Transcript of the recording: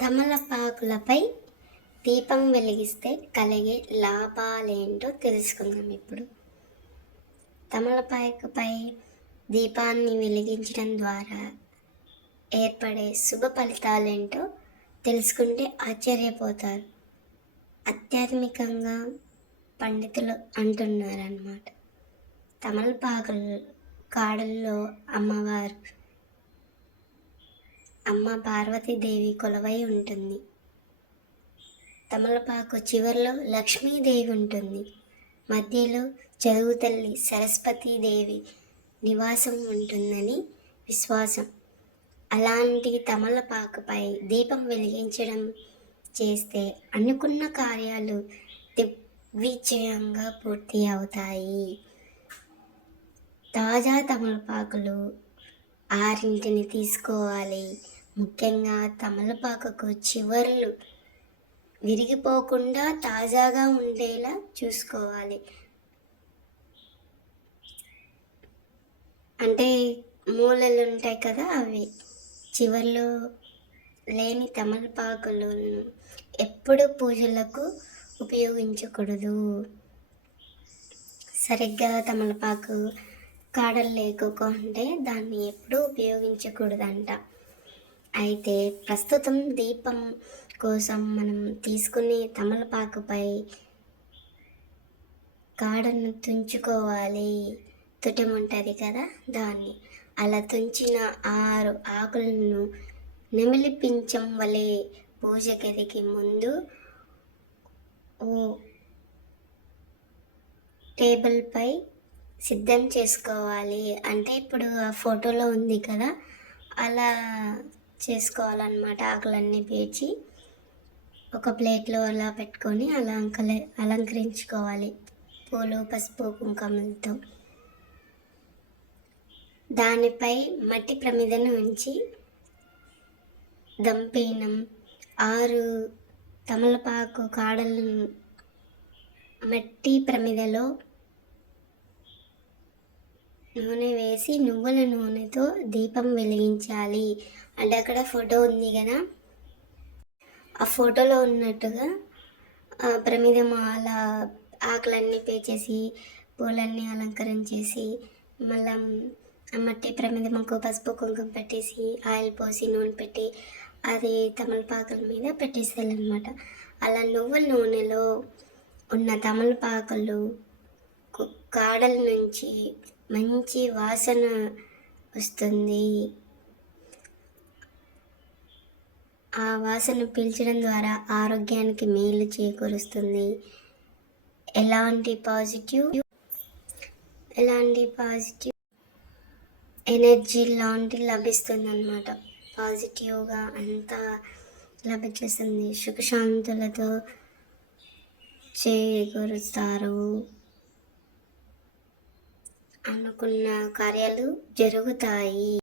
తమలపాకులపై దీపం వెలిగిస్తే కలిగే లాభాలేంటో తెలుసుకుందాం ఇప్పుడు. తమలపాకుపై దీపాన్ని వెలిగించడం ద్వారా ఏర్పడే శుభ ఫలితాలేంటో తెలుసుకుంటే ఆశ్చర్యపోతారు. ఆధ్యాత్మికంగా పండితులు అంటున్నారన్నమాట. తమలపాకులు కాడల్లో అమ్మ పార్వతీదేవి కొలువై ఉంటుంది. తమలపాకు చివరిలో లక్ష్మీదేవి ఉంటుంది. మధ్యలో చదువు తల్లి సరస్వతీదేవి నివాసం ఉంటుందని విశ్వాసం. అలాంటి తమలపాకుపై దీపం వెలిగించడం చేస్తే అనుకున్న కార్యాలు దిగ్విజయంగా పూర్తి అవుతాయి. తాజా తమలపాకులు 6 తీసుకోవాలి. ముఖ్యంగా తమలపాకుకు చివర్లు విరిగిపోకుండా తాజాగా ఉండేలా చూసుకోవాలి. అంటే మూలలు ఉంటాయి కదా, అవి చివర్లో లేని తమలపాకులను ఎప్పుడు పూజలకు ఉపయోగించకూడదు. సరిగ్గా తమలపాకు కాడలు లేకుంటే దాన్ని ఎప్పుడూ ఉపయోగించకూడదంట. అయితే ప్రస్తుతం దీపం కోసం మనం తీసుకునే తమలపాకుపై కాడను తుంచుకోవాలి. తుటం ఉంటుంది కదా, దాన్ని అలా తుంచిన 6 ఆకులను నెమిలి పించం వలె పూజ గదికి ముందు టేబుల్పై సిద్ధం చేసుకోవాలి. అంటే ఇప్పుడు ఆ ఫోటోలో ఉంది కదా, అలా చేసుకోవాలన్నమాట. ఆకులన్నీ పేర్చి ఒక ప్లేట్లో అలా పెట్టుకొని అలా అలంకరించుకోవాలి పూలు, పసుపు, కుంకుమలతో. దానిపై మట్టి ప్రమిదను ఉంచి దంపేనం 6 తమలపాకు కాడలను మట్టి ప్రమిదలో నూనె వేసి నువ్వుల నూనెతో దీపం వెలిగించాలి. అంటే అక్కడ ఫోటో ఉంది కదా, ఆ ఫోటోలో ఉన్నట్టుగా ప్రమిద మాల ఆకులన్నీ పేచేసి పూలన్నీ అలంకరించేసి మళ్ళీ మట్టి ప్రమిద మొక్క పసుపు కుంకుమ పెట్టేసి ఆయిల్ పోసి నూనె పెట్టి అది తమలపాకుల మీద పెట్టేసేయాలన్నమాట. అలా నువ్వుల నూనెలో ఉన్న తమలపాకులు కాడల నుంచి మంచి వాసన వస్తుంది. ఆ వాసన పీల్చడం ద్వారా ఆరోగ్యానికి మేలు చేకూరుస్తుంది. ఎలాంటి పాజిటివ్ ఎనర్జీ లభిస్తుంది అన్నమాట. పాజిటివ్గా అంతా లభిస్తుంది. సుఖశాంతులతో చేకూరుస్తారు. అనుకున్న కార్యాలు జరుగుతాయి.